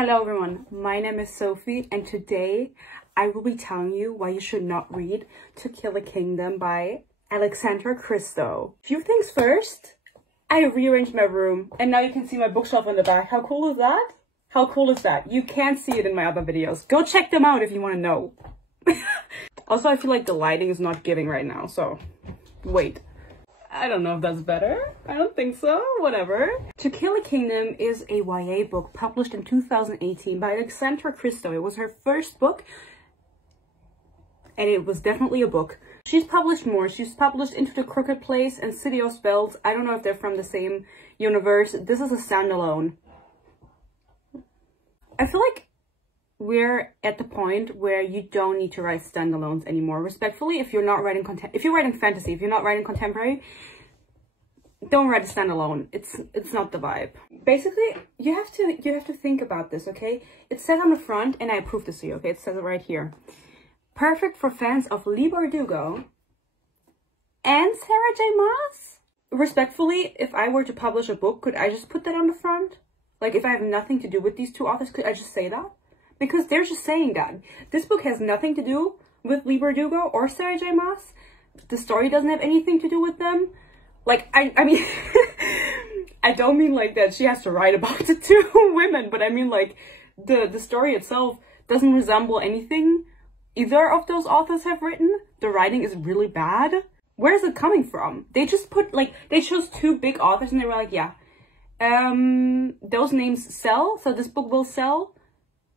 Hello everyone, my name is Sophie and today I will be telling you why you should not read To Kill a Kingdom by Alexandra Christo. Few things first, I rearranged my room and now you can see my bookshelf on the back. How cool is that? How cool is that? You can't see it in my other videos. Go check them out if you want to know. Also, I feel like the lighting is not giving right now, so wait. I don't know if that's better. I don't think so. Whatever. To Kill a Kingdom is a YA book published in 2018 by Alexandra Christo. It was her first book, and it was definitely a book. She's published more. She's published Into the Crooked Place and City of Spells. I don't know if they're from the same universe. This is a standalone. I feel like we're at the point where you don't need to write standalones anymore. Respectfully, if you're not writing if you're writing fantasy, if you're not writing contemporary, don't write a standalone. It's not the vibe. Basically, you have to think about this, okay? It says on the front, and I approve this to you, okay? It says it right here. Perfect for fans of Leigh Bardugo and Sarah J. Maas. Respectfully, if I were to publish a book, could I just put that on the front? Like, if I have nothing to do with these two authors, could I just say that? Because they're just saying that. This book has nothing to do with Leigh Bardugo or Sarah J. Maas. The story doesn't have anything to do with them. Like, I mean, I don't mean like that she has to write about the two women, but I mean like the story itself doesn't resemble anything either of those authors have written. The writing is really bad. Where is it coming from? They just put, like, they chose two big authors and they were like, yeah, those names sell, so this book will sell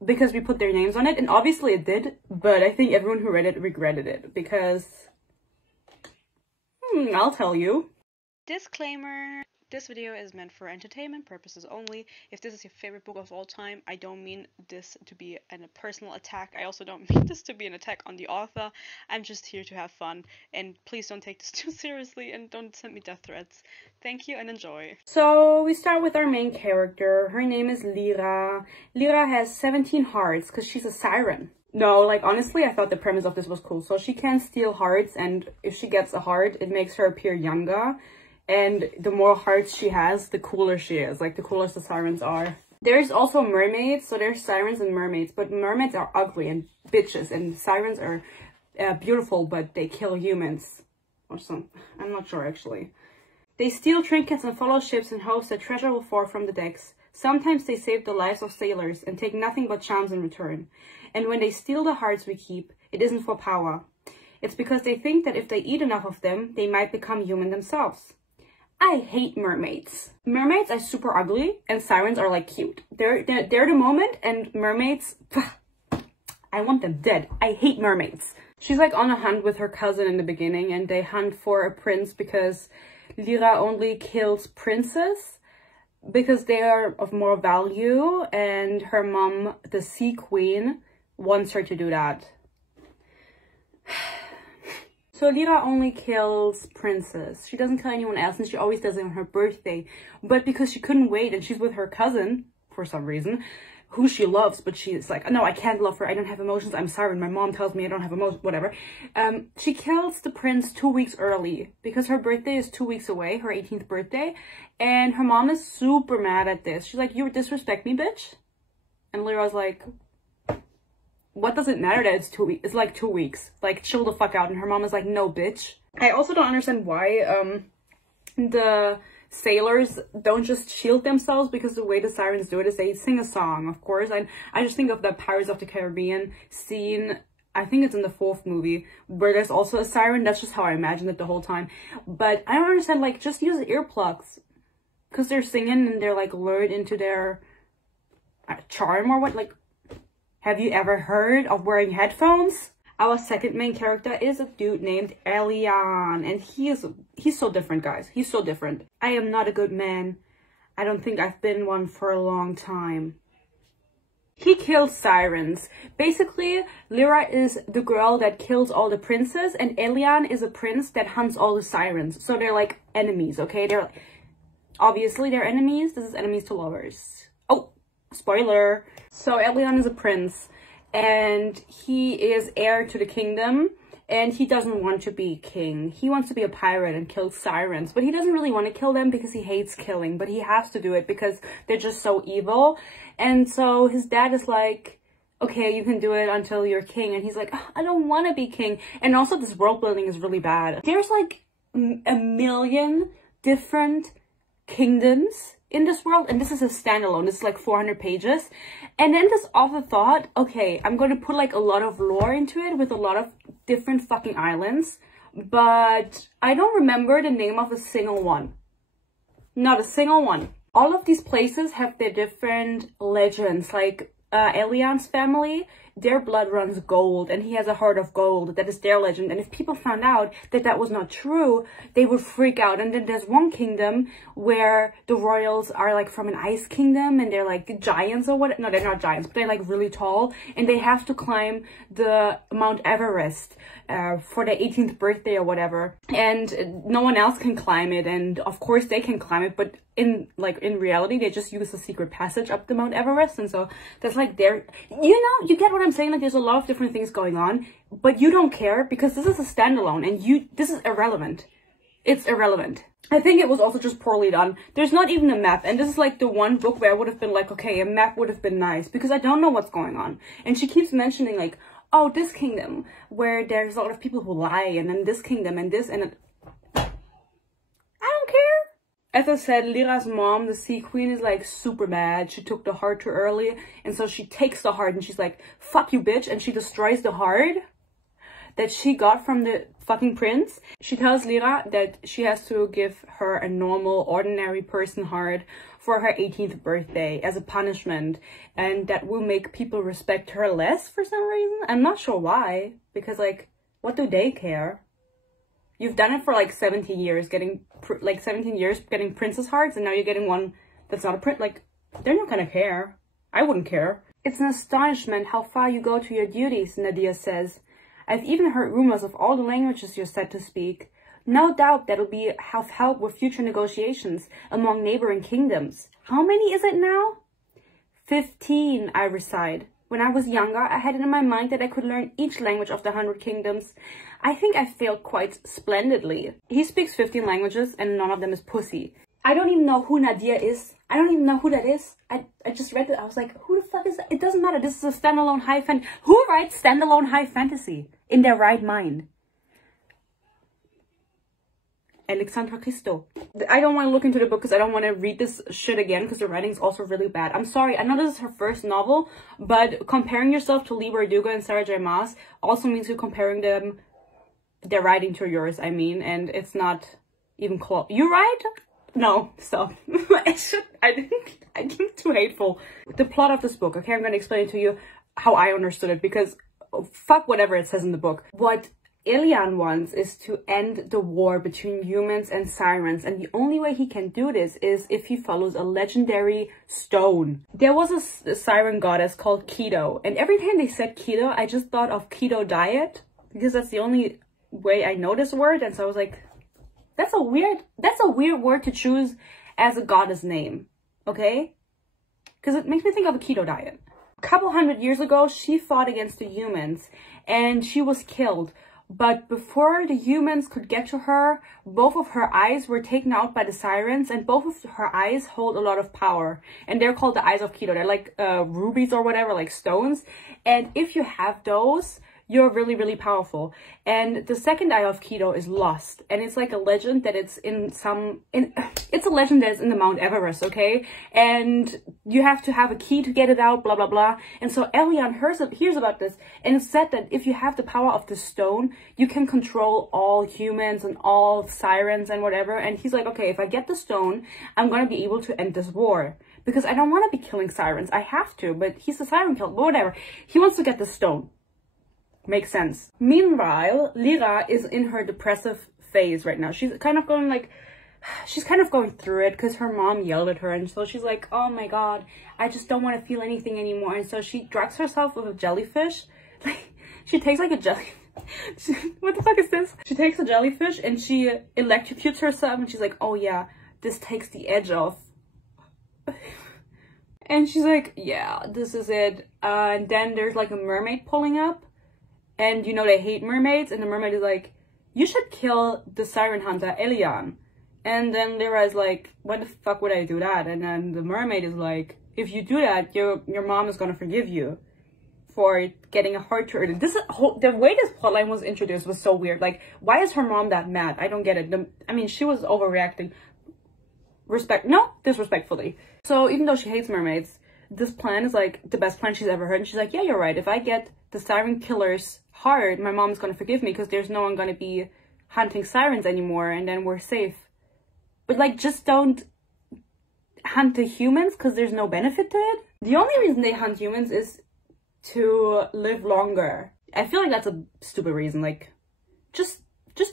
because we put their names on it. And obviously it did, but I think everyone who read it regretted it because I'll tell you. Disclaimer: this video is meant for entertainment purposes only. If this is your favorite book of all time, I don't mean this to be a personal attack. I also don't mean this to be an attack on the author. I'm just here to have fun, and please don't take this too seriously and don't send me death threats. Thank you and enjoy. So we start with our main character. Her name is Lyra. Lyra has 17 hearts because she's a siren. No, like, honestly, I thought the premise of this was cool. So she can steal hearts, and if she gets a heart, it makes her appear younger. And the more hearts she has, the cooler she is. Like, the cooler the sirens are. There's also mermaids, so there's sirens and mermaids. But mermaids are ugly and bitches, and sirens are beautiful, but they kill humans. Or some, I'm not sure, actually. They steal trinkets and follow ships in hopes that treasure will fall from the decks. Sometimes they save the lives of sailors and take nothing but charms in return. And when they steal the hearts we keep, it isn't for power. It's because they think that if they eat enough of them, they might become human themselves. I hate mermaids. Mermaids are super ugly and sirens are like cute. They're the moment, and mermaids, I want them dead. I hate mermaids. She's like on a hunt with her cousin in the beginning, and they hunt for a prince because Lyra only kills princes because they are of more value, and her mom, the Sea Queen, wants her to do that. So Lyra only kills princes. She doesn't kill anyone else, and she always does it on her birthday. But because she couldn't wait and she's with her cousin, for some reason, who she loves, but she's like, no, I can't love her. I don't have emotions. I'm sorry. My mom tells me I don't have emotions, whatever. She kills the prince 2 weeks early because her birthday is 2 weeks away, her 18th birthday. And her mom is super mad at this. She's like, you disrespect me, bitch? And Lyra's like, what does it matter that it's 2 weeks? It's like 2 weeks. Like, chill the fuck out. And her mom is like, no, bitch. I also don't understand why the sailors don't just shield themselves, because the way the sirens do it is they sing a song, of course. And I just think of the Pirates of the Caribbean scene. I think it's in the 4th movie where there's also a siren. That's just how I imagined it the whole time. But I don't understand, like, just use earplugs. Because they're singing and they're like lured into their charm or what, like. Have you ever heard of wearing headphones? Our second main character is a dude named Elian, and he's so different, guys. He's so different. I am not a good man. I don't think I've been one for a long time. He kills sirens. Basically, Lyra is the girl that kills all the princes, and Elian is a prince that hunts all the sirens. So they're like enemies, okay? They're obviously they're enemies. This is enemies to lovers. Oh, spoiler. So Elian is a prince, and he is heir to the kingdom, and he doesn't want to be king. He wants to be a pirate and kill sirens, but he doesn't really want to kill them because he hates killing, but he has to do it because they're just so evil. And so his dad is like, okay, you can do it until you're king. And he's like, oh, I don't want to be king. And also this world building is really bad. There's like a million different kingdoms in this world, and this is a standalone. This is like 400 pages. And then this author thought, okay, I'm going to put like a lot of lore into it with a lot of different fucking islands, but I don't remember the name of a single one. Not a single one. All of these places have their different legends, like Elian's family, their blood runs gold, and he has a heart of gold. That is their legend. And if people found out that that was not true, they would freak out. And then there's one kingdom where the royals are like from an ice kingdom, and they're like giants or what. No, they're not giants, but they're like really tall, and they have to climb the Mount Everest for their 18th birthday or whatever. And no one else can climb it, and of course they can climb it, but in reality they just use a secret passage up the Mount Everest. And so that's like their, you get what I'm saying? Like, there's a lot of different things going on, but you don't care because this is a standalone, and this is irrelevant. It's irrelevant. I think it was also just poorly done. There's not even a map, and this is like the one book where I would have been like, okay, a map would have been nice, because I don't know what's going on. And she keeps mentioning like, oh, this kingdom where there's a lot of people who lie, and then this kingdom and this, and I don't care. As I said, Lyra's mom, the Sea Queen, is like super mad. She took the heart too early, and so she takes the heart and she's like, fuck you, bitch, and she destroys the heart that she got from the fucking prince. She tells Lyra that she has to give her a normal, ordinary person heart for her 18th birthday as a punishment, and that will make people respect her less for some reason. I'm not sure why, because like, what do they care? You've done it for like 17 years, getting princess hearts, and now you're getting one that's not a prince. Like, they're not gonna care. I wouldn't care. It's an astonishment how far you go to your duties, Nadia says. I've even heard rumors of all the languages you're said to speak. No doubt that'll be have help with future negotiations among neighboring kingdoms. How many is it now? 15, I reside. When I was younger, I had it in my mind that I could learn each language of the 100 kingdoms. I think I failed quite splendidly. He speaks 15 languages and none of them is pussy. I don't even know who Nadia is. I don't even know who that is. I just read it. I was like, who the fuck is that? It doesn't matter. This is a standalone high fantasy. Who writes standalone high fantasy in their right mind? Alexandra Christo. I don't want to look into the book because I don't want to read this shit again because the writing is also really bad. I'm sorry. I know this is her first novel, but comparing yourself to Leigh Bardugo and Sarah J Maas also means you're comparing their writing to yours, I mean, and it's not even close. You write? No, stop. I think too hateful. The plot of this book, okay, I'm going to explain to you how I understood it, because fuck whatever it says in the book. What Elian wants is to end the war between humans and sirens, and the only way he can do this is if he follows a legendary stone. There was a siren goddess called Keto, and every time they said keto, I just thought of keto diet, because that's the only way I know this word. And so I was like, that's a weird word to choose as a goddess name, okay? Because it makes me think of a keto diet. A couple hundred years ago, she fought against the humans, and she was killed. But before the humans could get to her, both of her eyes were taken out by the sirens, and both of her eyes hold a lot of power. And they're called the eyes of Keto. They're like rubies or whatever, like stones. And if you have those, you're really, really powerful. And the second eye of Keto is lost. And it's like a legend that it's it's a legend that is in the Mount Everest, okay? And you have to have a key to get it out, blah, blah, blah. And so Elian hears about this. And it's said that if you have the power of the stone, you can control all humans and all sirens and whatever. And he's like, okay, if I get the stone, I'm going to be able to end this war. Because I don't want to be killing sirens. I have to, but he's a siren killer, but whatever. He wants to get the stone. Makes sense. Meanwhile, Lyra is in her depressive phase right now. She's kind of going through it because her mom yelled at her, and so she's like, oh my god, I just don't want to feel anything anymore. And so she drugs herself with a jellyfish. Like, she takes like a jelly. What the fuck is this? She takes a jellyfish and she electrocutes herself, and she's like, oh yeah, this takes the edge off. And she's like, yeah, this is it. And then there's like a mermaid pulling up. and you know they hate mermaids, and the mermaid is like, you should kill the siren hunter Elian. And then Lyra is like, why the fuck would I do that? And then the mermaid is like, if you do that, your mom is gonna forgive you for getting a heart to her. The way this plotline was introduced was so weird. Like, why is her mom that mad? I don't get it. I mean, she was overreacting. Disrespectfully. So even though she hates mermaids, this plan is like the best plan she's ever heard. And she's like, yeah, you're right. If I get the siren killer's heart, my mom's gonna forgive me because there's no one gonna be hunting sirens anymore, and then we're safe. But like, just don't hunt the humans because there's no benefit to it. The only reason they hunt humans is to live longer. I feel like that's a stupid reason. Like, just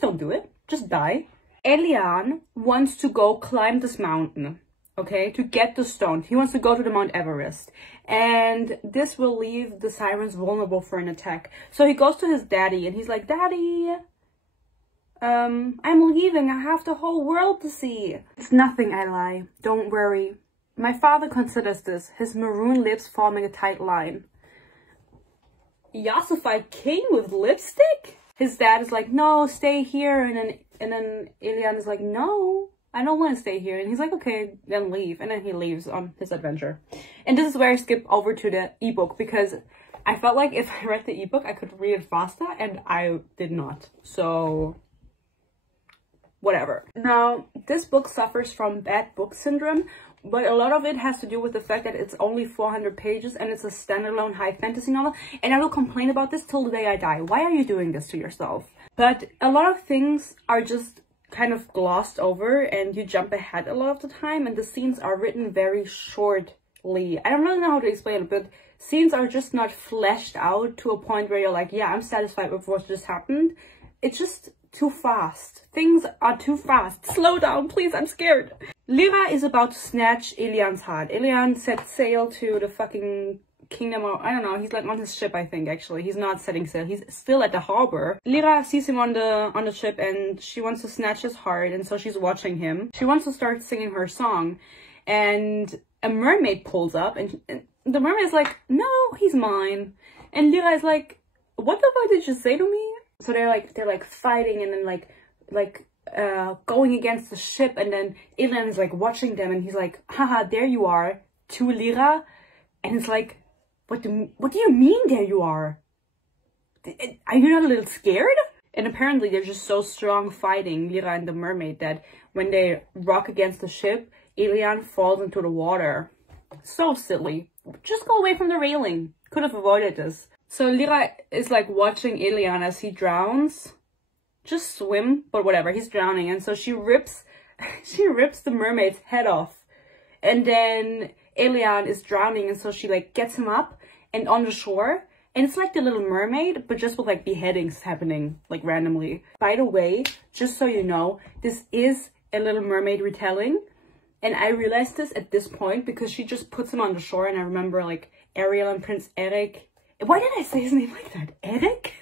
don't do it. Just die. Elian wants to go climb this mountain, okay, to get the stone. He wants to go to the Mount Everest, and this will leave the sirens vulnerable for an attack. So he goes to his daddy and he's like, Daddy, I'm leaving. I have the whole world to see. It's nothing, I lie. Don't worry. My father considers this, his maroon lips forming a tight line. Yassified king with lipstick? His dad is like, no, stay here. And then Elian is like, no, I don't want to stay here. And he's like, okay, then leave. And then he leaves on his adventure. And this is where I skip over to the ebook, because I felt like if I read the ebook, I could read it faster, and I did not. So whatever. Now, this book suffers from bad book syndrome, but a lot of it has to do with the fact that it's only 400 pages and it's a standalone high fantasy novel. And I will complain about this till the day I die. Why are you doing this to yourself? But a lot of things are just kind of glossed over and you jump ahead a lot of the time, and the scenes are written very shortly. I don't really know how to explain it, but scenes are just not fleshed out to a point where you're like, yeah, I'm satisfied with what just happened. It's just too fast. Things are too fast. Slow down, please, I'm scared. Lyra is about to snatch Elian's heart. Elian set sail to the fucking kingdom, or I don't know, he's like on his ship, I think. Actually, he's not setting sail, he's still at the harbor. Lyra sees him on the ship and she wants to snatch his heart, and so she's watching him. She wants to start singing her song, and a mermaid pulls up, and the mermaid is like, no, he's mine. And Lyra is like, what the fuck did you say to me? So they're like fighting, and then going against the ship, and then Elian is like watching them, and he's like, haha, there you are, to Lyra. And it's like, what do you mean there you are? Are you not a little scared? And apparently they're just so strong fighting, Lyra and the mermaid, that when they rock against the ship, Elian falls into the water. So silly. Just go away from the railing. Could have avoided this. So Lyra is like watching Elian as he drowns. Just swim, but whatever, he's drowning. And so she rips the mermaid's head off. And then Elian is drowning, and so she like gets him up and on the shore. And it's like the Little Mermaid, but just with like beheadings happening like randomly. By the way, just so you know, this is a Little Mermaid retelling. And I realized this at this point because she just puts him on the shore, and I remember like Ariel and Prince Eric. Why did I say his name like that? Eric?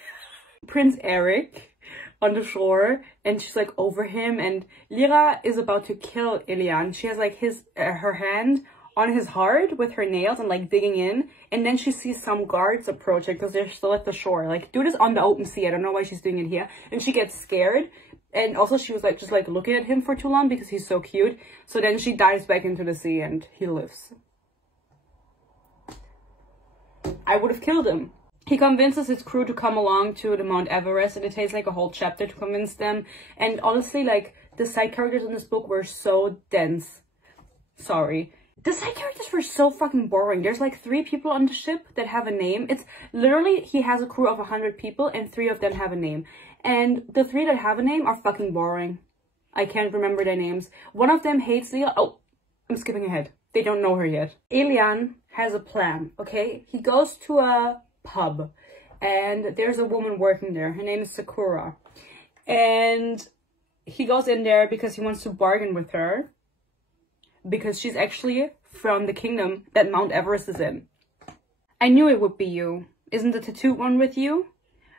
Prince Eric on the shore, and she's like over him, and Lyra is about to kill Elian. She has like her hand on his heart with her nails and like digging in, and then she sees some guards approaching because they're still at the shore. Like, do this on the open sea. I don't know why she's doing it here. And she gets scared, and also she was like just like looking at him for too long because he's so cute. So then she dives back into the sea and he lives. I would have killed him. He convinces his crew to come along to the Mount Everest, and it takes like a whole chapter to convince them. And honestly, like, the side characters in this book were so dense. Sorry. The side characters were so fucking boring. There's like 3 people on the ship that have a name. It's literally, he has a crew of 100 people and 3 of them have a name. And the 3 that have a name are fucking boring. I can't remember their names. One of them hates Leah. Oh, I'm skipping ahead. They don't know her yet. Elian has a plan, okay? He goes to a pub and there's a woman working there. Her name is Sakura. And he goes in there because he wants to bargain with her, because she's actually from the kingdom that Mount Everest is in. I knew it would be you. Isn't the tattooed one with you?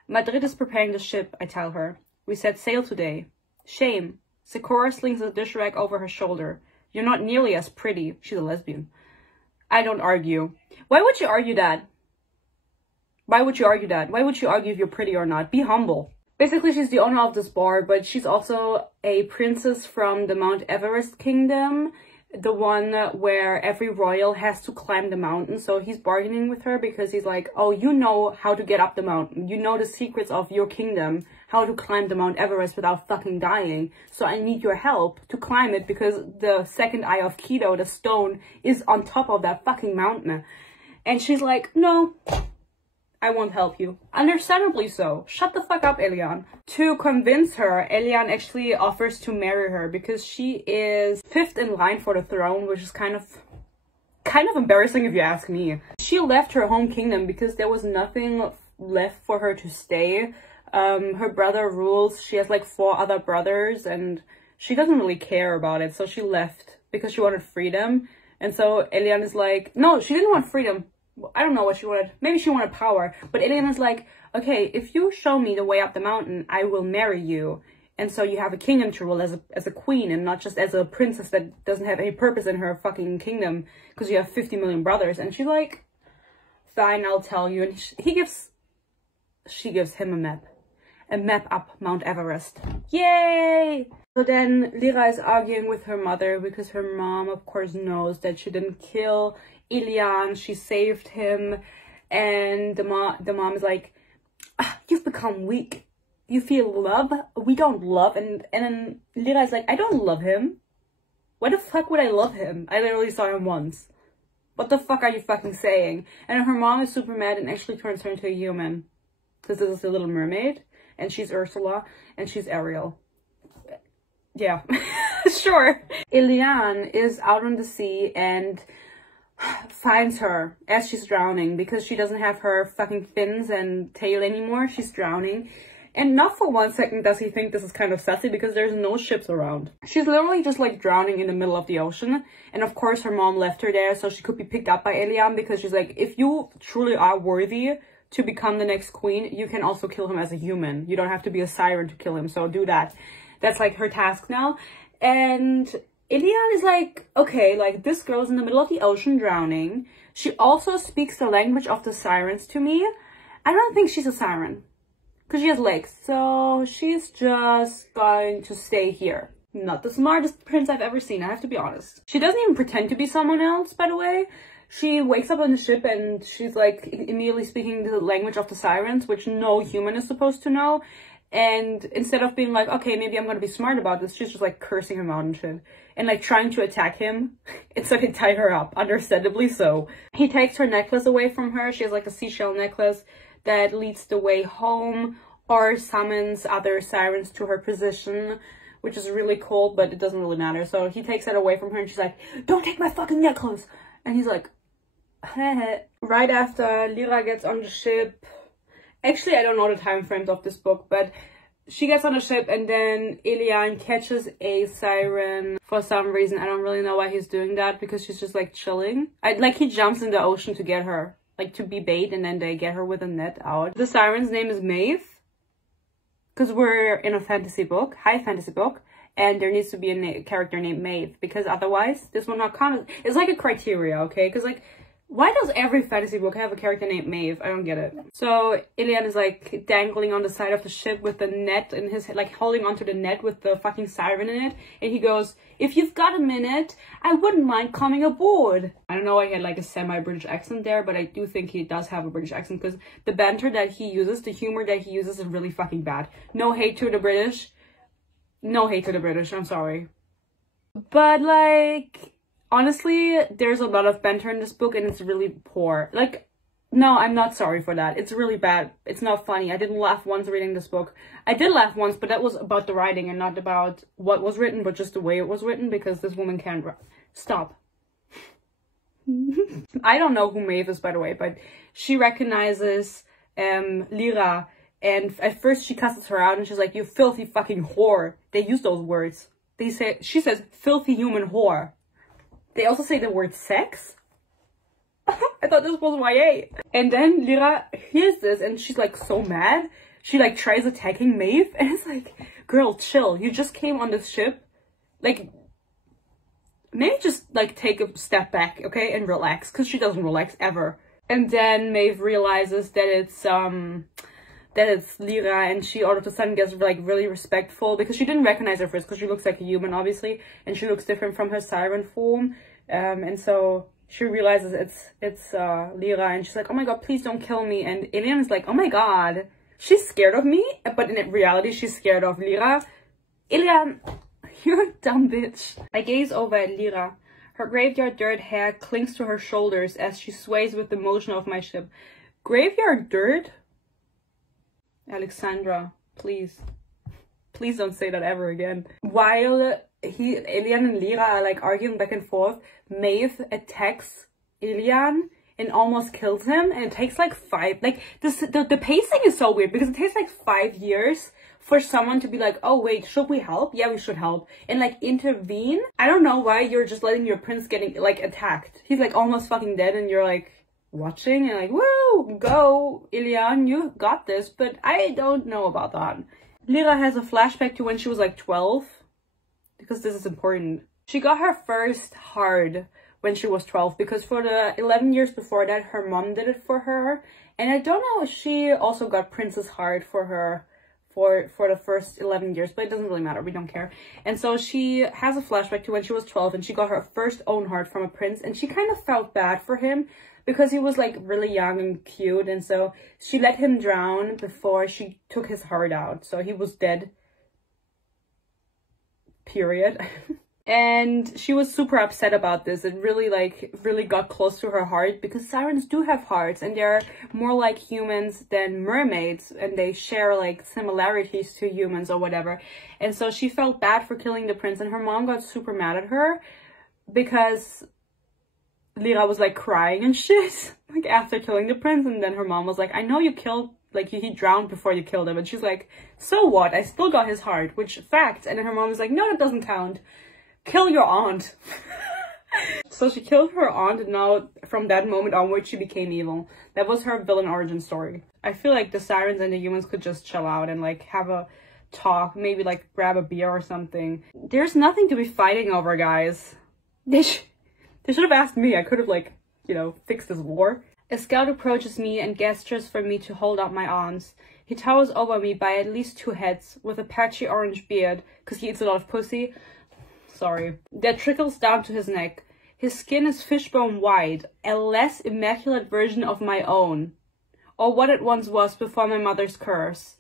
Madrid is preparing the ship, I tell her. We set sail today. Shame. Sakura slings a dish rag over her shoulder. You're not nearly as pretty. She's a lesbian. I don't argue. Why would you argue that? Why would you argue that? Why would you argue if you're pretty or not? Be humble. Basically, she's the owner of this bar, but she's also a princess from the Mount Everest kingdom. The one where every royal has to climb the mountain. So he's bargaining with her because he's like, oh, you know how to get up the mountain. You know the secrets of your kingdom, how to climb the Mount Everest without fucking dying. So I need your help to climb it because the second eye of Keto, the stone, is on top of that fucking mountain. And she's like, no, I won't help you. Understandably so. Shut the fuck up, Eliane. To convince her, Eliane actually offers to marry her because she is 5th in line for the throne, which is kind of embarrassing if you ask me. She left her home kingdom because there was nothing left for her to stay. Her brother rules. She has like 4 other brothers and she doesn't really care about it. So she left because she wanted freedom. And so Eliane is like, no, she didn't want freedom. I don't know what she wanted. Maybe she wanted power. But Eliane is like, okay, if you show me the way up the mountain, I will marry you. And so you have a kingdom to rule as a queen and not just as a princess that doesn't have any purpose in her fucking kingdom because you have 50 million brothers. And she's like, fine, I'll tell you. And she gives him a map up Mount Everest. Yay! So then Lyra is arguing with her mother because her mom, of course, knows that she didn't kill Eliane, she saved him, and the mom is like, you've become weak. You feel love? We don't love. And then Lyra is like, I don't love him. Why the fuck would I love him? I literally saw him once. What the fuck are you fucking saying? And her mom is super mad and actually turns her into a human. Because this is the Little Mermaid, and she's Ursula, and she's Ariel. Yeah, sure. Eliane is out on the sea and finds her as she's drowning because she doesn't have her fucking fins and tail anymore. She's drowning. And not for 1 second does he think this is kind of sassy because there's no ships around. She's literally just like drowning in the middle of the ocean. And of course her mom left her there so she could be picked up by Eliane because she's like, if you truly are worthy to become the next queen, you can also kill him as a human. You don't have to be a siren to kill him, so do that. That's like her task now. And Eliane is like, okay, like this girl's in the middle of the ocean drowning. She also speaks the language of the sirens to me. I don't think she's a siren because she has legs. So she's just going to stay here. Not the smartest prince I've ever seen, I have to be honest. She doesn't even pretend to be someone else, by the way. She wakes up on the ship and she's like immediately speaking the language of the sirens, which no human is supposed to know. And instead of being like, okay, maybe I'm gonna be smart about this, she's just like cursing him out and shit. And like trying to attack him. It's like to tie her up, understandably so. He takes her necklace away from her. She has like a seashell necklace that leads the way home or summons other sirens to her position, which is really cool, but it doesn't really matter. So he takes that away from her and she's like, don't take my fucking necklace. And he's like, heh. Right after Lyra gets on the ship, actually, I don't know the time frames of this book, but she gets on a ship and then Eliane catches a siren for some reason. I don't really know why he's doing that because she's just like chilling. Like he jumps in the ocean to get her, like to be bait, and then they get her with a net out. The siren's name is Maeve because we're in a fantasy book, high fantasy book, and there needs to be a character named Maeve because otherwise this will not count. It's like a criteria, okay? Because like, why does every fantasy book have a character named Maeve? I don't get it. So Eliane is like dangling on the side of the ship with the net in his, like holding onto the net with the fucking siren in it. And he goes, if you've got a minute, I wouldn't mind coming aboard. I don't know why he had like a semi-British accent there, but I do think he does have a British accent because the banter that he uses, the humor that he uses is really fucking bad. No hate to the British. No hate to the British, I'm sorry. But like, honestly, there's a lot of banter in this book and it's really poor. Like, no, I'm not sorry for that. It's really bad. It's not funny. I didn't laugh once reading this book. I did laugh once, but that was about the writing and not about what was written, but just the way it was written because this woman can't stop. I don't know who Maeve is, by the way, but she recognizes Lyra, and at first she cusses her out and she's like, you filthy fucking whore. They use those words. She says filthy human whore. They also say the word sex. I thought this was YA. And then Lyra hears this and she's like so mad. She like tries attacking Maeve and it's like, girl, chill. You just came on this ship. Like, maybe just like take a step back, okay? And relax, because she doesn't relax ever. And then Maeve realizes that it's Lyra, and she all of a sudden gets like really respectful because she didn't recognize her first because she looks like a human, obviously, and she looks different from her siren form. And so she realizes it's Lyra, and she's like, oh my god, please don't kill me. And Ilian is like, oh my god, she's scared of me, but in reality she's scared of Lyra. Ilian, you're a dumb bitch. I gaze over at Lyra. Her graveyard dirt hair clings to her shoulders as she sways with the motion of my ship. Graveyard dirt? Alexandra, please. Please don't say that ever again. While Ilian and Lyra are like arguing back and forth, Maeve attacks Ilian and almost kills him, and it takes like the pacing is so weird because it takes like 5 years for someone to be like, oh wait, should we help? Yeah, we should help, and like intervene. I don't know why you're just letting your prince getting like attacked. He's like almost fucking dead, and you're like watching and like, woo, go Ilian, you got this. But I don't know about that. Lyra has a flashback to when she was like 12, because this is important. She got her first heart when she was 12, because for the 11 years before that, her mom did it for her. And I don't know if she also got Princess Heart for her for the first 11 years, but it doesn't really matter, we don't care. And so she has a flashback to when she was 12 and she got her first own heart from a prince, and she kind of felt bad for him because he was like really young and cute, and so she let him drown before she took his heart out, so he was dead, period. And she was super upset about this. It really got close to her heart, because sirens do have hearts and they're more like humans than mermaids, and they share like similarities to humans or whatever. And so she felt bad for killing the prince, and her mom got super mad at her because Lyra was like crying and shit like after killing the prince, and then her mom was like, I know you killed, like he drowned before you killed him. And she's like, so what, I still got his heart, which fact. And then her mom was like, no, that doesn't count. Kill your aunt. So she killed her aunt, and now from that moment onward she became evil. That was her villain origin story. I feel like the sirens and the humans could just chill out and like have a talk, maybe like grab a beer or something. There's nothing to be fighting over, guys. They should have asked me. I could have, like, you know, fixed this war. A scout approaches me and gestures for me to hold out my arms. He towers over me by at least 2 heads, with a patchy orange beard, because he eats a lot of pussy. Sorry. That trickles down to his neck. His skin is fishbone white, a less immaculate version of my own. Or what it once was before my mother's curse.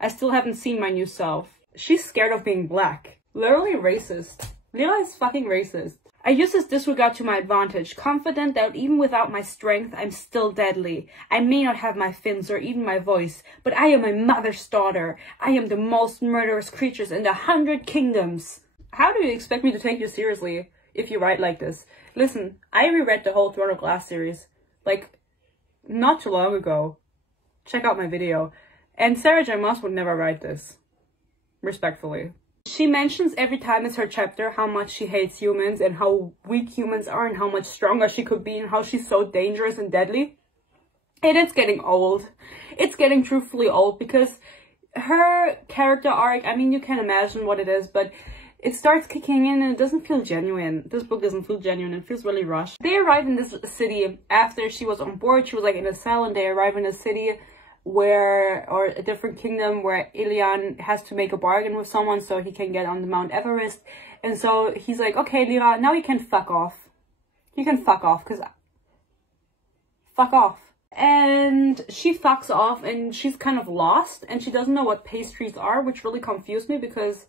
I still haven't seen my new self. She's scared of being black. Literally racist. Lyra is fucking racist. I use this disregard to my advantage, confident that even without my strength, I'm still deadly. I may not have my fins or even my voice, but I am my mother's daughter. I am the most murderous creatures in the 100 kingdoms. How do you expect me to take you seriously if you write like this? Listen, I reread the whole Throne of Glass series, like, not too long ago. Check out my video. And Sarah J. Maas would never write this. Respectfully. She mentions every time it's her chapter how much she hates humans and how weak humans are and how much stronger she could be and how she's so dangerous and deadly. And it's getting old. It's getting truthfully old, because her character arc, I mean, you can imagine what it is, but it starts kicking in and it doesn't feel genuine. This book doesn't feel genuine. It feels really rushed. They arrive in this city after she was on board. She was like in a cell, and they arrive in a city or a different kingdom where Ilian has to make a bargain with someone so he can get on the Mount Everest. And so he's like, okay, Lyra, now you can fuck off. You can fuck off, because fuck off. And she fucks off, and she's kind of lost, and she doesn't know what pastries are, which really confused me, because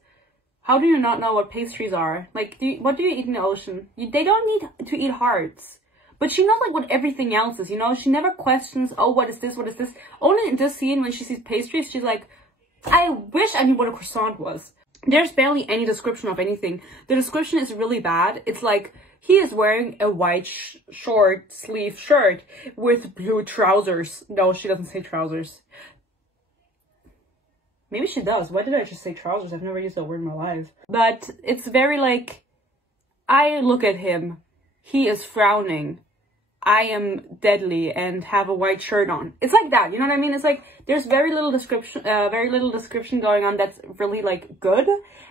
how do you not know what pastries are? Like, what do you eat in the ocean? They don't need to eat hearts. But she knows like what everything else is, you know? She never questions, oh, what is this? What is this? Only in this scene when she sees pastries, she's like, I wish I knew what a croissant was. There's barely any description of anything. The description is really bad. It's like, he is wearing a white short sleeve shirt with blue trousers. No, she doesn't say trousers. Maybe she does. Why did I just say trousers? I've never used that word in my life. But it's very like, I look at him. He is frowning. I am deadly and have a white shirt on. It's like that, you know what I mean? It's like there's very little description going on that's really like good,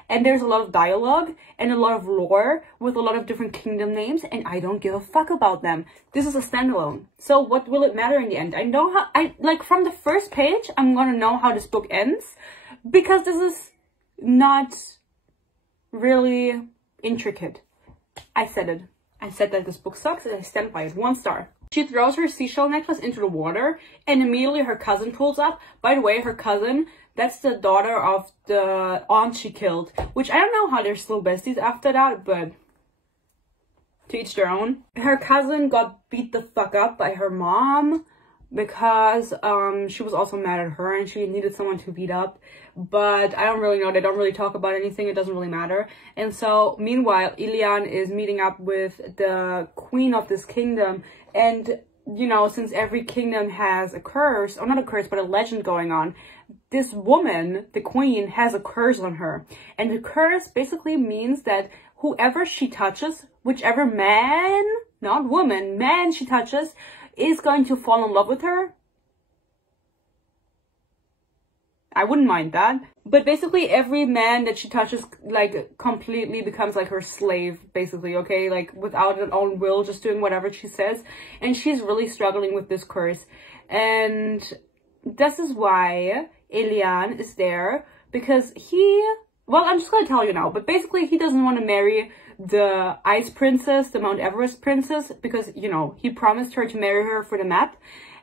and there's a lot of dialogue and a lot of lore with a lot of different kingdom names, and I don't give a fuck about them. This is a standalone, so what will it matter in the end? I know how, like from the first page I'm gonna know how this book ends, because this is not really intricate. I said it. I said that this book sucks, and I stand by it. 1 star. She throws her seashell necklace into the water, and immediately her cousin pulls up. By the way, her cousin, that's the daughter of the aunt she killed. Which I don't know how they're still besties after that, but to each their own. Her cousin got beat the fuck up by her mom because she was also mad at her and she needed someone to beat up. But I don't really know. They don't really talk about anything. It doesn't really matter. And so, meanwhile, Ilian is meeting up with the queen of this kingdom. And, you know, since every kingdom has a curse, or not a curse, but a legend going on, this woman, the queen, has a curse on her. And the curse basically means that whoever she touches, whichever man, not woman, man she touches, is going to fall in love with her. I wouldn't mind that. But basically every man that she touches, like, completely becomes like her slave, basically, okay? Like, without her own will, just doing whatever she says. And she's really struggling with this curse. And this is why Ilian is there, because well, I'm just gonna tell you now, but basically he doesn't want to marry the Ice Princess, the Mount Everest Princess, because, you know, he promised her to marry her for the map.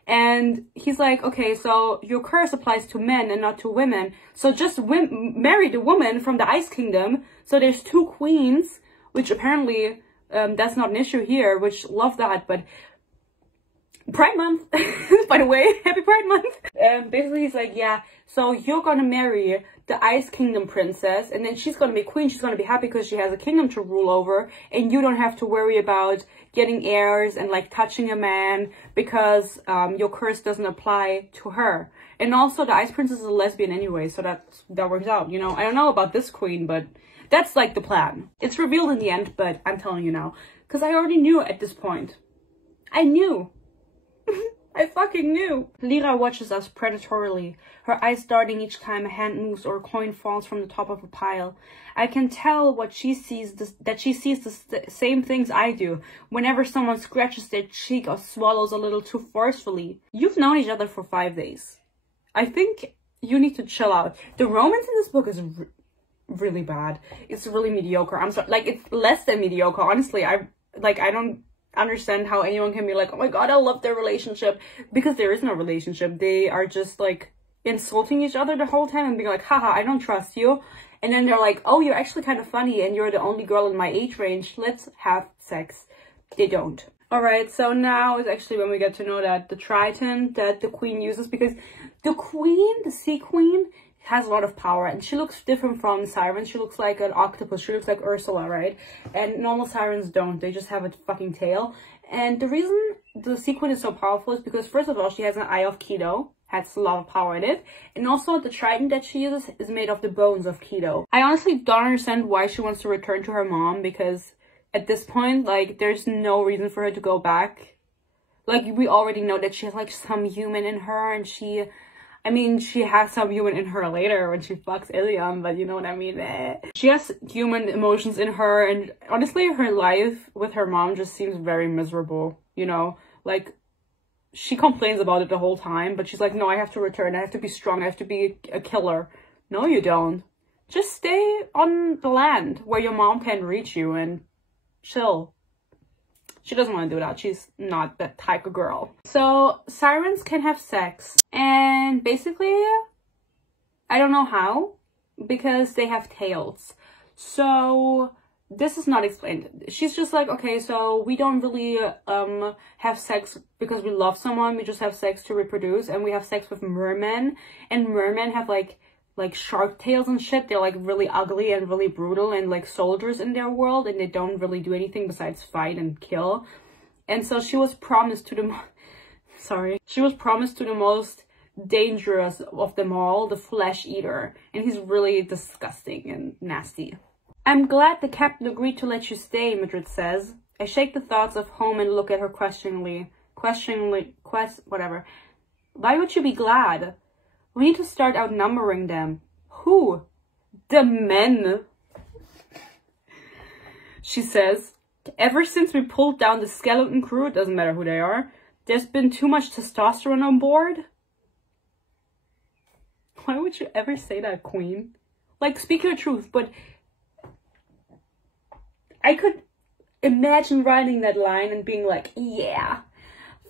And he's like, okay, so your curse applies to men and not to women. So just marry the woman from the Ice Kingdom. So there's 2 queens, which apparently that's not an issue here, which love that. But Pride Month, by the way, happy Pride Month. Basically he's like, yeah, so you're gonna marry the Ice Kingdom princess, and then she's gonna be queen. She's gonna be happy because she has a kingdom to rule over, and you don't have to worry about getting heirs and like touching a man, because your curse doesn't apply to her. And also the Ice Princess is a lesbian anyway, so that works out, you know. I don't know about this queen, but that's like the plan. It's revealed in the end, but I'm telling you now, because I already knew at this point. I knew. I fucking knew. Lyra watches us predatorily, her eyes darting each time a hand moves or a coin falls from the top of a pile. I can tell that she sees the same things I do, whenever someone scratches their cheek or swallows a little too forcefully. You've known each other for 5 days. I think you need to chill out. The romance in this book is really bad. It's really mediocre. I'm sorry, like, it's less than mediocre, honestly. I don't understand how anyone can be like, oh my god, I love their relationship, because there is no relationship. They are just like insulting each other the whole time and being like, haha, I don't trust you. And then they're like, oh, you're actually kind of funny and you're the only girl in my age range, let's have sex. They don't. All right, so now is actually when we get to know that the trident that the queen uses, because the queen, the sea queen, has a lot of power, and she looks different from sirens. She looks like an octopus. She looks like Ursula, right? And normal sirens don't. They just have a fucking tail. And the reason the sea queen is so powerful is because, first of all, she has an eye of Keto. Has a lot of power in it. And also, the trident that she uses is made of the bones of Keto. I honestly don't understand why she wants to return to her mom, because at this point, like, there's no reason for her to go back. Like, we already know that she has, like, some human in her, and she has some human in her later when she fucks Ilian, but you know what I mean? She has human emotions in her, and honestly, her life with her mom just seems very miserable, you know? Like, she complains about it the whole time, but she's like, no, I have to return, I have to be strong, I have to be a killer. No, you don't. Just stay on the land where your mom can reach you and chill. She doesn't want to do that. She's not that type of girl. So, sirens can have sex. And basically, I don't know how, because they have tails. So, this is not explained. She's just like, okay, so we don't really have sex because we love someone. We just have sex to reproduce. And we have sex with mermen. And mermen have like shark tails and shit. They're like really ugly and really brutal and like soldiers in their world, and they don't really do anything besides fight and kill. And so she was promised to the she was promised to the most dangerous of them all, the flesh eater, and he's really disgusting and nasty. I'm glad the captain agreed to let you stay, Madrid says. I shake the thoughts of home and look at her questioningly. Whatever. Why would you be glad? We need to start outnumbering them. Who? The men. She says, ever since we pulled down the skeleton crew, it doesn't matter who they are, there's been too much testosterone on board. Why would you ever say that, queen? Like, speak your truth, but I could imagine writing that line and being like, yeah,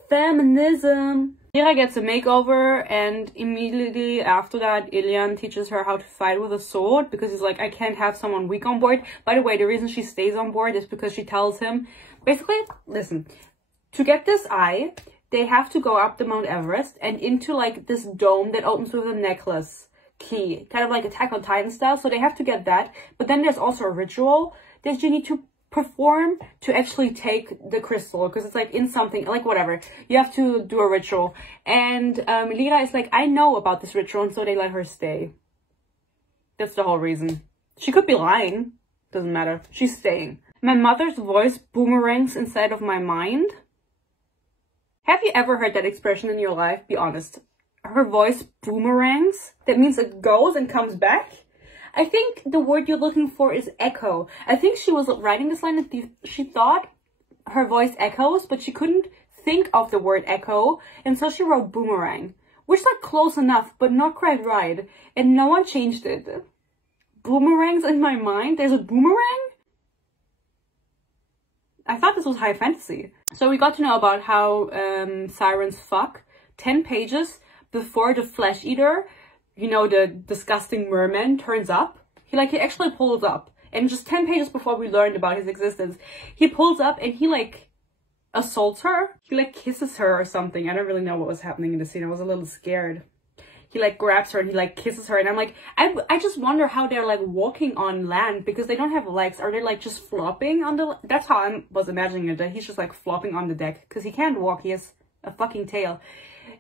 feminism. Lyra gets a makeover, and immediately after that, Ilian teaches her how to fight with a sword, because he's like, I can't have someone weak on board. By the way, the reason she stays on board is because she tells him, basically, listen, to get this eye, they have to go up the Mount Everest and into like this dome that opens with a necklace key, kind of like Attack on Titan style. So they have to get that, but then there's also a ritual that you need to perform to actually take the crystal, because it's like in something, like whatever, you have to do a ritual. And Lyra is like, I know about this ritual, and so they let her stay. That's the whole reason. She could be lying, doesn't matter, she's staying. My mother's voice boomerangs inside of my mind. Have you ever heard that expression in your life? Be honest. Her voice boomerangs? That means it goes and comes back? I think the word you're looking for is echo. I think she was writing this line and she thought her voice echoes, but she couldn't think of the word echo, and so she wrote boomerang, which is like close enough, but not quite right, and no one changed it. Boomerangs in my mind? There's a boomerang? I thought this was high fantasy. So we got to know about how sirens fuck 10 pages before the flesh eater, you know, the disgusting merman, turns up. He actually pulls up. And just 10 pages before we learned about his existence, he pulls up and he like assaults her. He like kisses her or something. I don't really know what was happening in the scene. I was a little scared. He like grabs her and he like kisses her, and I'm like, I just wonder how they're like walking on land, because they don't have legs. Are they like just flopping on the, that's how I was imagining it, that he's just like flopping on the deck, because he can't walk, he has a fucking tail.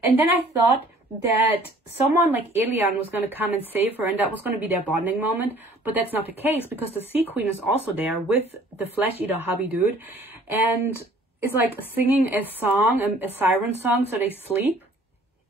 And then I thought that someone like Ilian was going to come and save her, and that was going to be their bonding moment, but that's not the case, because the Sea Queen is also there with the flesh eater hubby dude, and is like singing a song, a siren song, so they sleep.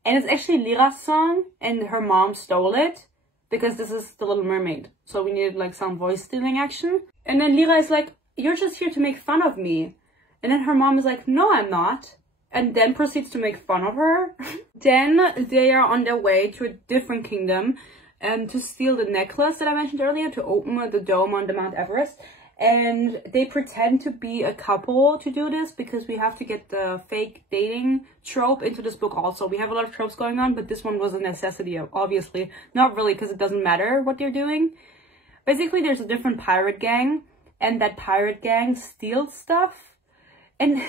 And it's actually Lyra's song, and her mom stole it, because this is The Little Mermaid. So we needed like some voice stealing action. And then Lyra is like, you're just here to make fun of me. And then her mom is like, no, I'm not. And then proceeds to make fun of her. Then they are on their way to a different kingdom and to steal the necklace that I mentioned earlier, to open the dome on the Mount Everest. And they pretend to be a couple to do this, because we have to get the fake dating trope into this book also. We have a lot of tropes going on, but this one was a necessity, obviously. Not really, because it doesn't matter what they're doing. Basically, there's a different pirate gang, and that pirate gang steals stuff. And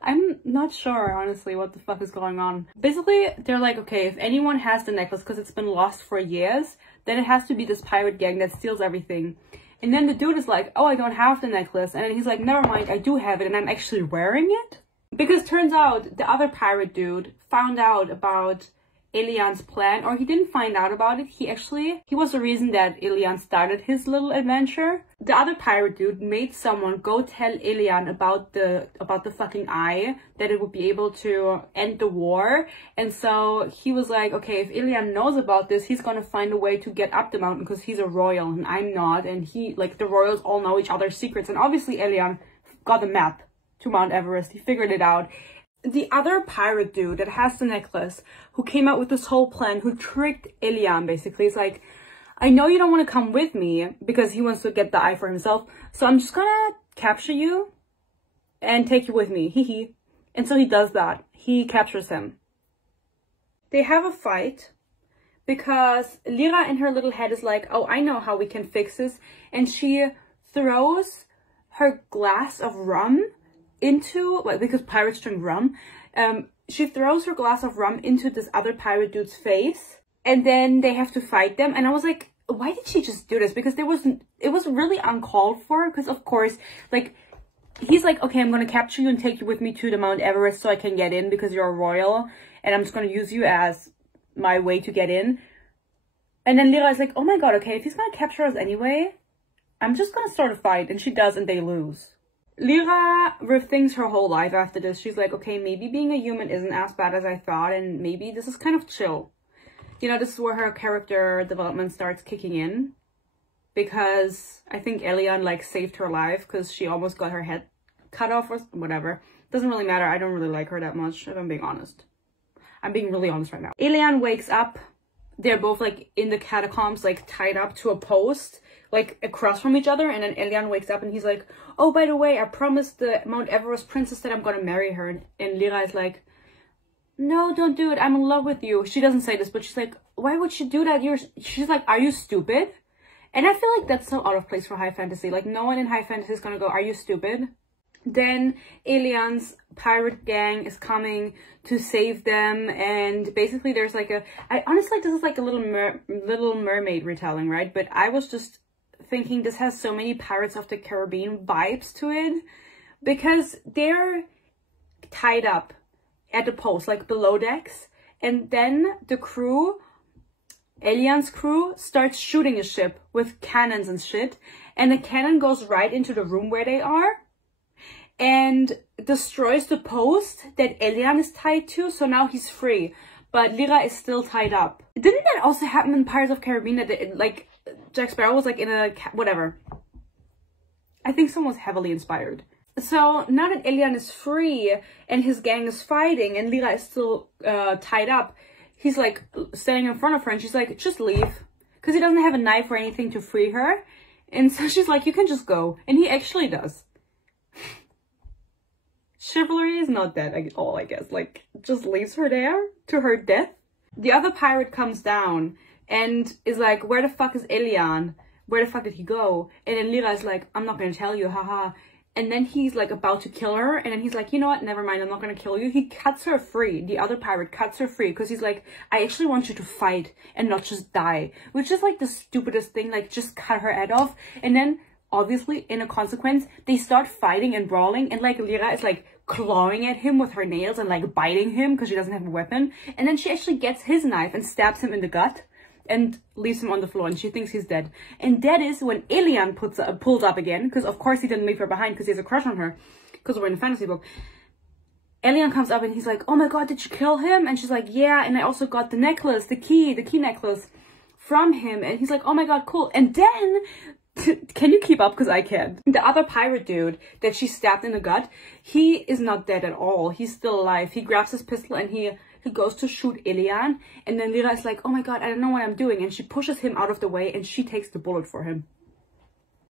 I'm not sure, honestly, what the fuck is going on. Basically, they're like, okay, if anyone has the necklace, because it's been lost for years, then it has to be this pirate gang that steals everything. And then the dude is like, oh, I don't have the necklace. And then he's like, never mind, I do have it, and I'm actually wearing it. Because turns out the other pirate dude found out about Ilian's plan, or he didn't find out about it. He was the reason that Ilian started his little adventure. The other pirate dude made someone go tell Ilian about the fucking eye, that it would be able to end the war. And so he was like, okay, if Ilian knows about this, he's gonna find a way to get up the mountain, because he's a royal and I'm not. And he, like, the royals all know each other's secrets. And obviously Ilian got a map to Mount Everest. He figured it out. The other pirate dude that has the necklace, who came out with this whole plan, who tricked Ilian, basically, is like, I know you don't want to come with me, because he wants to get the eye for himself, so I'm just gonna capture you and take you with me, hee. And so he does that. He captures him. They have a fight, because Lyra in her little head is like, oh, I know how we can fix this, and she throws her glass of rum into, well, because pirates drink rum, she throws her glass of rum into this other pirate dude's face, and then they have to fight them. And I was like, why did she just do this? Because it was really uncalled for, because of course, like, he's like, okay, I'm gonna capture you and take you with me to the Mount Everest so I can get in, because you're a royal, and I'm just gonna use you as my way to get in. And then Lyra is like, oh my god, okay, if he's gonna capture us anyway, I'm just gonna start a fight. And she does, and they lose. Lyra rethinks her whole life after this. She's like, okay, maybe being a human isn't as bad as I thought, and maybe this is kind of chill. You know, this is where her character development starts kicking in. Because I think Elian, like, saved her life because she almost got her head cut off or whatever. Doesn't really matter. I don't really like her that much, if I'm being honest. I'm being really honest right now. Elian wakes up. They're both, like, in the catacombs, like, tied up to a post, like, across from each other. And then Elian wakes up and he's like, oh, by the way, I promised the Mount Everest princess that I'm gonna marry her. And Lyra is like, no, don't do it. I'm in love with you. She doesn't say this, but she's like, why would she do that? She's like, are you stupid? And I feel like that's so out of place for high fantasy. Like, no one in high fantasy is gonna go, are you stupid? Then Elian's pirate gang is coming to save them, and basically there's like honestly, this is like a Little Mermaid retelling, right? But I was just thinking this has so many Pirates of the Caribbean vibes to it, because they're tied up at the post, like below decks, and then the crew, Elian's crew, starts shooting a ship with cannons and shit, and the cannon goes right into the room where they are and destroys the post that Elian is tied to, so now he's free, but Lyra is still tied up. Didn't that also happen in Pirates of the Caribbean, that like Jack Sparrow was like in a whatever? I think someone was heavily inspired. So now that Elian is free and his gang is fighting and Lyra is still tied up, he's like standing in front of her and she's like, just leave. Because he doesn't have a knife or anything to free her. And so she's like, you can just go. And he actually does. Chivalry is not that at all, I guess. Like, just leaves her there to her death. The other pirate comes down and is like, where the fuck is Elian? Where the fuck did he go? And then Lyra is like, I'm not gonna tell you, haha. And then he's like about to kill her, and then he's like, you know what, never mind, I'm not gonna kill you. He cuts her free. The other pirate cuts her free because he's like, I actually want you to fight and not just die, which is like the stupidest thing. Like, just cut her head off. And then obviously in a consequence they start fighting and brawling, and like Lyra is like clawing at him with her nails and like biting him because she doesn't have a weapon, and then she actually gets his knife and stabs him in the gut and leaves him on the floor, and she thinks he's dead. And that is when Elian pulls up again, because of course he didn't leave her behind because he has a crush on her, because we're in a fantasy book. Elian comes up and he's like, oh my god, did you kill him? And she's like, yeah, and I also got the necklace, the key necklace from him. And he's like, oh my god, cool. And then, can you keep up? Because I can't. The other pirate dude that she stabbed in the gut, he is not dead at all. He's still alive. He grabs his pistol and he goes to shoot Elian, and then Lyra is like, oh my god, I don't know what I'm doing, and she pushes him out of the way and she takes the bullet for him.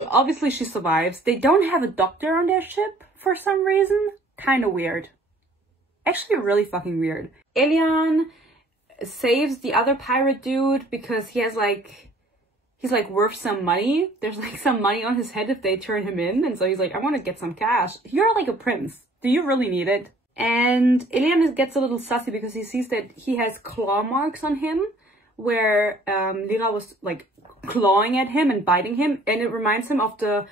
Obviously she survives. They don't have a doctor on their ship for some reason. Kind of weird. Actually really fucking weird. Elian saves the other pirate dude because he has like, he's like worth some money. There's like some money on his head if they turn him in, and so he's like, I want to get some cash. You're like a prince. Do you really need it? And Elian gets a little sussy because he sees that he has claw marks on him where Lyra was like clawing at him and biting him, and it reminds him of the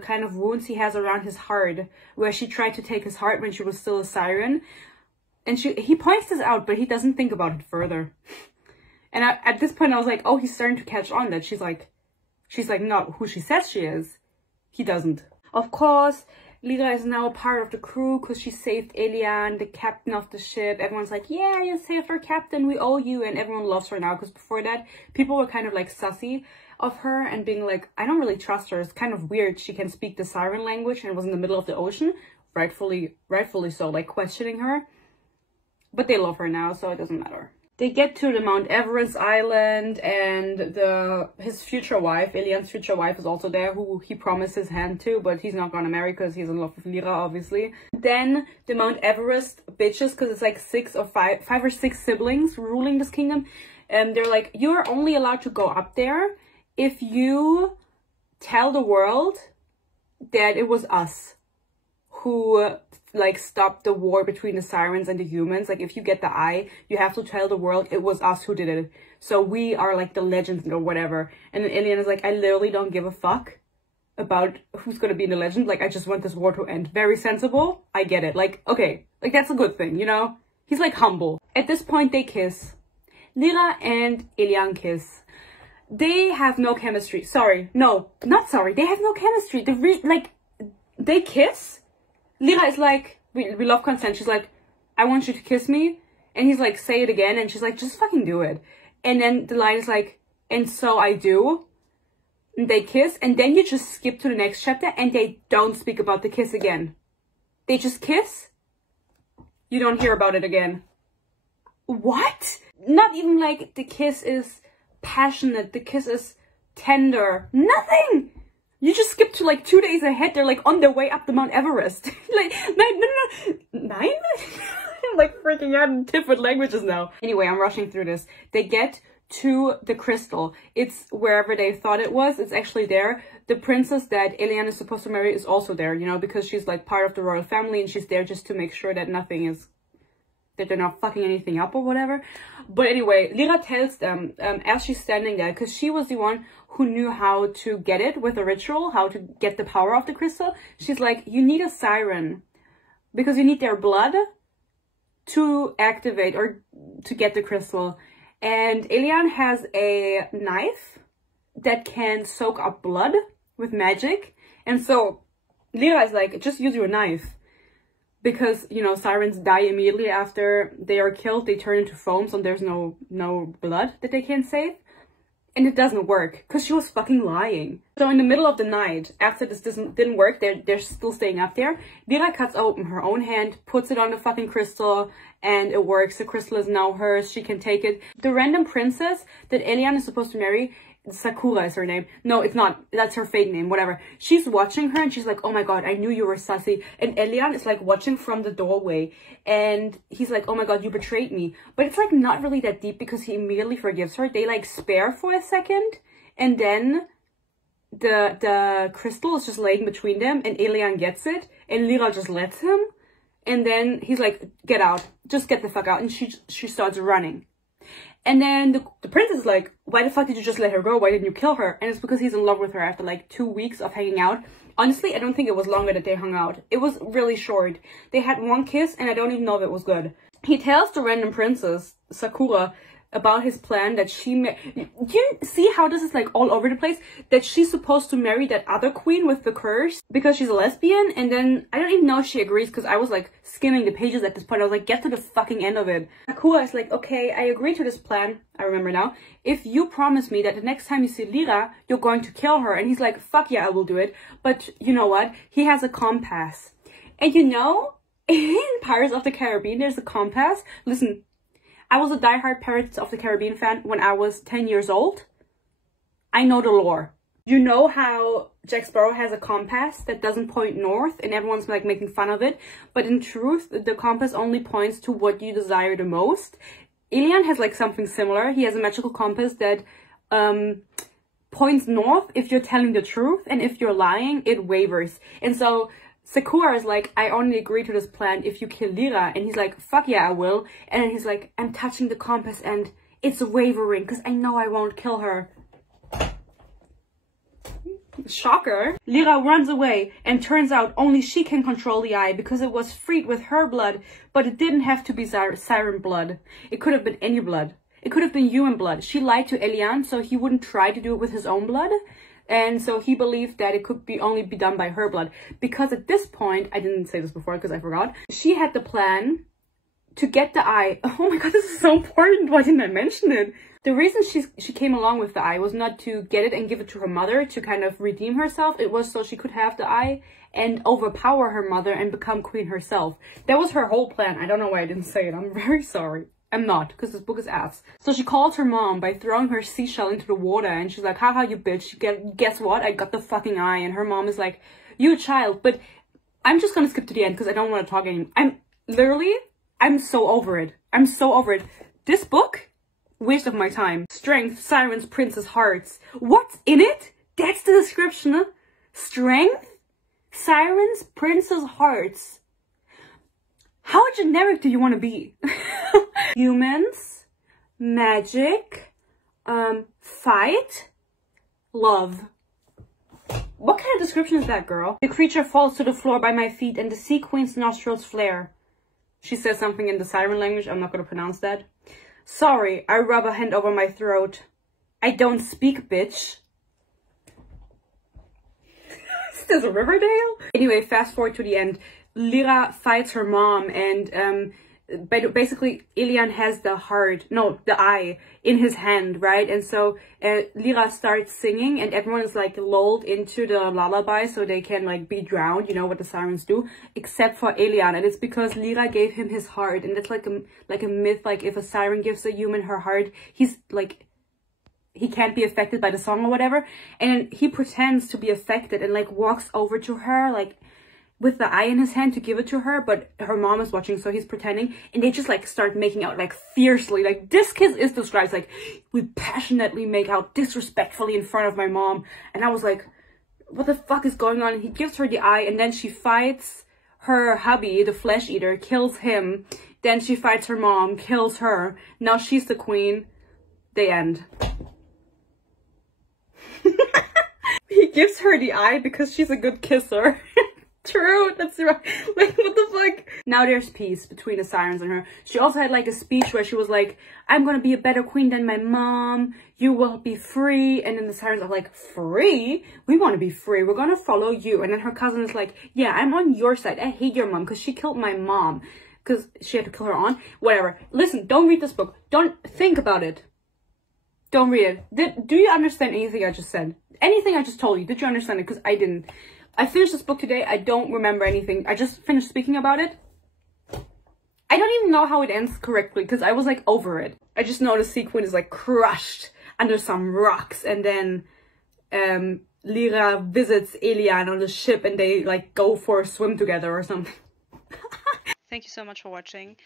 kind of wounds he has around his heart where she tried to take his heart when she was still a siren. And he points this out, but he doesn't think about it further. And at this point I was like, oh, he's starting to catch on that she's like not who she says she is. He doesn't. Of course, Lyra is now a part of the crew because she saved Elian, the captain of the ship. Everyone's like, yeah, you saved our captain, we owe you. And everyone loves her now, because before that, people were kind of like sussy of her and being like, I don't really trust her. It's kind of weird. She can speak the siren language and was in the middle of the ocean. Rightfully so, like questioning her. But they love her now, so it doesn't matter. They get to the Mount Everest island, and his future wife, Elian's future wife, is also there, who he promised his hand to, but he's not gonna marry because he's in love with Lyra, obviously. Then the Mount Everest bitches, because it's like five or six siblings ruling this kingdom, and they're like, you're only allowed to go up there if you tell the world that it was us who like stopped the war between the sirens and the humans. Like, if you get the eye, you have to tell the world it was us who did it, so we are like the legends or whatever. And then Elian is like, I literally don't give a fuck about who's gonna be in the legend. Like, I just want this war to end. Very sensible. I get it. Like, okay, like that's a good thing, you know? He's like humble. At this point they kiss. Lyra and Elian kiss. They have no chemistry. Sorry, no, not sorry. They have no chemistry. The They kiss. Lyra is like, we love consent. She's like, I want you to kiss me. And he's like, say it again. And she's like, just fucking do it. And then the line is like, and so I do. And they kiss. And then you just skip to the next chapter and they don't speak about the kiss again. They just kiss. You don't hear about it again. What? Not even like the kiss is passionate. The kiss is tender. Nothing. You just skip to like 2 days ahead. They're like on their way up the Mount Everest. Like, nine? I'm like freaking out in different languages now. Anyway, I'm rushing through this. They get to the crystal. It's wherever they thought it was. It's actually there. The princess that Eliane is supposed to marry is also there, you know, because she's like part of the royal family and she's there just to make sure that nothing is, that they're not fucking anything up or whatever. But anyway, Lyra tells them as she's standing there, because she was the one who knew how to get it with a ritual, how to get the power of the crystal. She's like, you need a siren because you need their blood to activate or to get the crystal. And Eliane has a knife that can soak up blood with magic. And so Lyra is like, just use your knife. Because, you know, sirens die immediately after they are killed. They turn into foam, so there's no blood that they can save. And it doesn't work, because she was fucking lying. So in the middle of the night, after this didn't work, they're still staying up there. Lyra cuts open her own hand, puts it on the fucking crystal, and it works. The crystal is now hers. She can take it. The random princess that Eliane is supposed to marry, Sakura is her name. No, it's not. That's her fake name, whatever. She's watching her and she's like, oh my god, I knew you were sassy. And Eliane is like watching from the doorway. And he's like, oh my god, you betrayed me. But it's like not really that deep because he immediately forgives her. They like spare for a second. And then the crystal is just laying between them and Eliane gets it. And Lyra just lets him. And then he's like, get out. Just get the fuck out. And she starts running. And then the princess is like, why the fuck did you just let her go? Why didn't you kill her? And it's because he's in love with her after like 2 weeks of hanging out. Honestly, I don't think it was longer that they hung out. It was really short. They had one kiss and I don't even know if it was good. He tells the random princess, Sakura, about his plan that she you see how this is like all over the place, that she's supposed to marry that other queen with the curse because she's a lesbian. And then I don't even know if she agrees because I was like skimming the pages at this point. I was like, get to the fucking end of it. Sakura is like, okay, I agree to this plan, I remember now, if you promise me that the next time you see Lyra you're going to kill her. And he's like, fuck yeah, I will do it. But you know what, he has a compass, and you know, in Pirates of the Caribbean there's a compass. Listen, I was a diehard Pirates of the Caribbean fan when I was 10 years old. I know the lore. You know how Jack Sparrow has a compass that doesn't point north and everyone's like making fun of it. But in truth, the compass only points to what you desire the most. Eliane has like something similar. He has a magical compass that points north if you're telling the truth. And if you're lying, it wavers. And so Sakura is like, I only agree to this plan if you kill Lyra. And he's like, fuck yeah, I will. And then he's like, I'm touching the compass and it's wavering because I know I won't kill her. Shocker. Lyra runs away and turns out only she can control the eye because it was freed with her blood. But it didn't have to be siren blood. It could have been any blood. It could have been human blood. She lied to Eliane so he wouldn't try to do it with his own blood. And so he believed that it could only be done by her blood. Because at this point, I didn't say this before because I forgot, she had the plan to get the eye. Oh my god, this is so important. Why didn't I mention it? The reason she came along with the eye was not to get it and give it to her mother to kind of redeem herself. It was so she could have the eye and overpower her mother and become queen herself. That was her whole plan. I don't know why I didn't say it. I'm very sorry. I'm not, because this book is ass. So she calls her mom by throwing her seashell into the water and she's like, haha, you bitch, guess what? I got the fucking eye. And her mom is like, you a child. But I'm just gonna skip to the end because I don't want to talk anymore. I'm so over it. I'm so over it. This book, waste of my time. Strength, sirens, princess, hearts. What's in it? That's the description. Strength, sirens, princess, hearts. How generic do you want to be? Humans, magic, fight, love. What kind of description is that, girl? The creature falls to the floor by my feet and the sea queen's nostrils flare. She says something in the siren language. I'm not going to pronounce that. Sorry, I rub a hand over my throat. I don't speak, bitch. this, Riverdale? Anyway, fast forward to the end. Lyra fights her mom, and basically Elian has the eye in his hand, right? And so Lyra starts singing, and everyone is like lulled into the lullaby so they can like be drowned, you know what the sirens do, except for Elian. And it's because Lyra gave him his heart, and that's like a myth. Like if a siren gives a human her heart, he's like, he can't be affected by the song or whatever. And he pretends to be affected and like walks over to her like with the eye in his hand to give it to her, but her mom is watching, so he's pretending, and they just like start making out like fiercely. Like this kiss is described like, we passionately make out disrespectfully in front of my mom. And I was like, what the fuck is going on? And he gives her the eye, and then she fights her hubby, the flesh eater, kills him. Then she fights her mom, kills her. Now she's the queen. The end. He gives her the eye because she's a good kisser. True, that's right. Like, what the fuck? Now there's peace between the sirens and her. She also had like a speech where she was like, I'm gonna be a better queen than my mom. You will be free. And then the sirens are like, free? We want to be free. We're gonna follow you. And then her cousin is like, yeah, I'm on your side. I hate your mom because she killed my mom. Because she had to kill her aunt. Whatever. Listen, don't read this book. Don't think about it. Don't read it. Do you understand anything I just said? Anything I just told you? Did you understand it? Because I didn't. I finished this book today. I don't remember anything. I just finished speaking about it. I don't even know how it ends correctly because I was like over it. I just know the sequin is like crushed under some rocks, and then Lyra visits Elian on the ship and they like go for a swim together or something. Thank you so much for watching.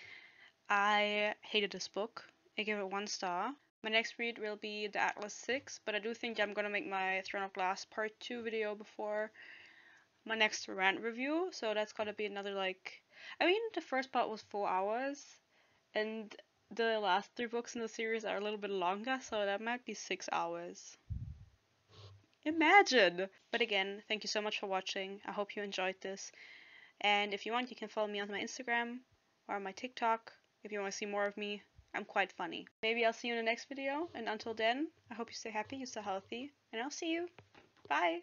I hated this book. I gave it 1 star. My next read will be The Atlas 6, but I do think I'm gonna make my Throne of Glass Part 2 video before my next rant review, so that's gonna be another like, I mean, the first part was 4 hours, and the last 3 books in the series are a little bit longer, so that might be 6 hours. Imagine! But again, thank you so much for watching. I hope you enjoyed this, and if you want, you can follow me on my Instagram or my TikTok if you want to see more of me. I'm quite funny. Maybe I'll see you in the next video, and until then, I hope you stay happy, you stay healthy, and I'll see you. Bye!